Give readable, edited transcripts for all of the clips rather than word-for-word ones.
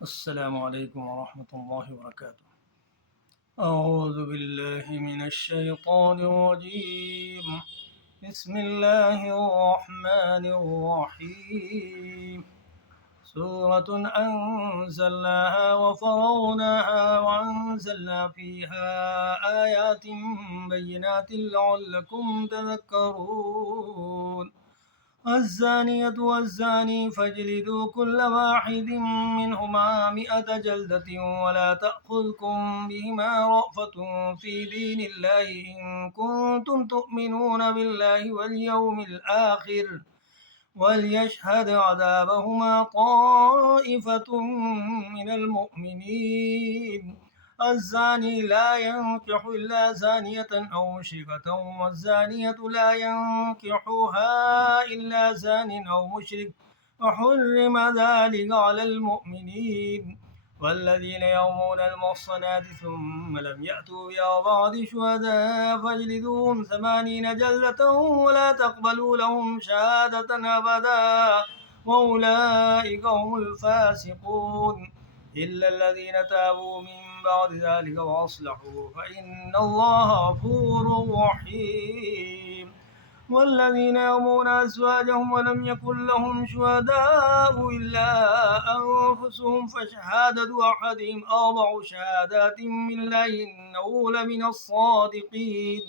अस्सलामु अलैकुम वरहमतुल्लाहि वबरकातुह। अऊज़ु बिल्लाहि मिनश शैतानिर रजीम। बिस्मिल्लाहिर रहमानिर रहीम। सूरतुन अंज़लनाहा व फ़रग़नाहा व अंज़लना फ़ीहा आयातिन बय्यिनातिन लअल्लकुम तज़क्करून। الزانية والزاني فاجلدوا كل واحد منهما 100 جلدة ولا تأخذكم بهما رأفة في دين الله إن كنتم تؤمنون بالله واليوم الآخر وليشهد عذابهما طائفة من المؤمنين. الزاني لا ينكح إلا زانية أو مشركة والزانية لا ينكحها إلا زان أو مشرك وحرم ذلك على المؤمنين. والذين يرمون المحصنات ثم لم يأتوا بأربعة شهداء فاجلدوهم 80 جلدة ولا تقبلوا لهم شهادة أبدا وأولئك هم الفاسقون إلا الذين تابوا من بعد ذلك وأصلحوا فإن الله غفور رحيم. والذين يرمون أزواجهم ولم يكن لهم شهداء إلا أنفسهم فشهادة أحدهم 4 شهادات بالله إنه لمن الصادقين.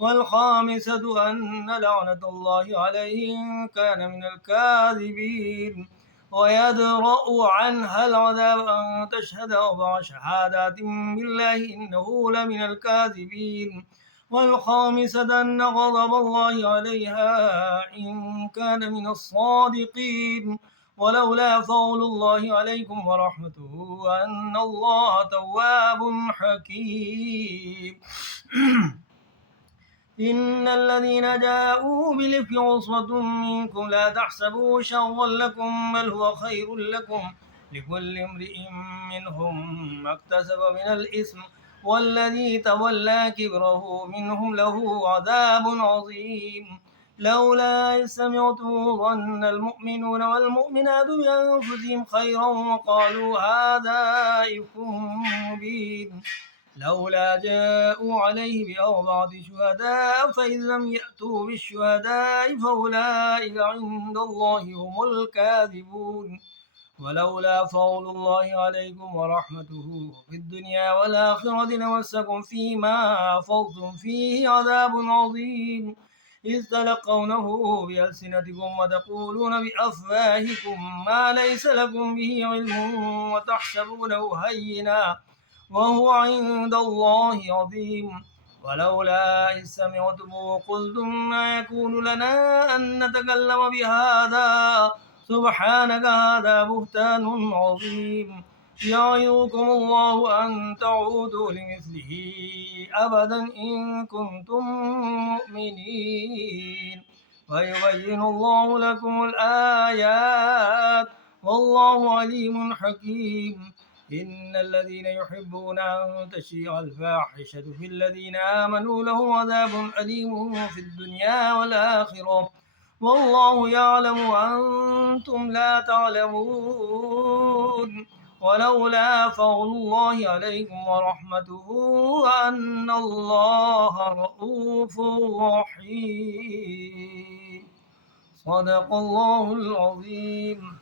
والخامسة أن لعنة الله عليه إن كان من الكاذبين. ويدرأ عنها العذاب أن تشهد 4 شهادات بالله إنه لمن الكاذبين. والخامسة أن غضب الله عليها إن كان من الصادقين. ولولا فضل الله عليكم ورحمته وأن الله تواب حكيم. إن الذين جاءوا بالإفك عصبة منكم لا تحسبوا شرا لكم بل هو خير لكم لكل امرئ منهم ما اكتسب من الإثم والذي تولى كبره منهم له عذاب عظيم. لولا إذ سمعتموه ظن المؤمنون والمؤمنات بأنفسهم خيرا وقالوا هذا إفك مبين. لولا جاءوا عليه ب4 شهداء فإذ لم يأتوا بالشهداء فأولئك عند الله هم الكاذبون. ولولا فضل الله عليكم ورحمته في الدنيا والآخرة لمسكم فيما أفضتم فيه عذاب عظيم إذ تلقونه بألسنتكم وتقولون بأفواهكم ما ليس لكم به علم وتحسبونه هينا وهو عند الله عظيم. ولولا إذ سمعتموه قلتم ما يكون لنا أن نتكلم بهذا سبحانك هذا بهتان عظيم. يعظكم الله أن تعودوا لمثله أبدا إن كنتم مؤمنين ويبين الله لكم الآيات والله عليم حكيم. إن الذين يحبون أن تشيع الفاحشة في الذين آمنوا لهم عذاب أليم في الدنيا والآخرة والله يعلم وأنتم لا تعلمون. ولولا فضل الله عليكم ورحمته وأن الله رؤوف رحيم. صدق الله العظيم.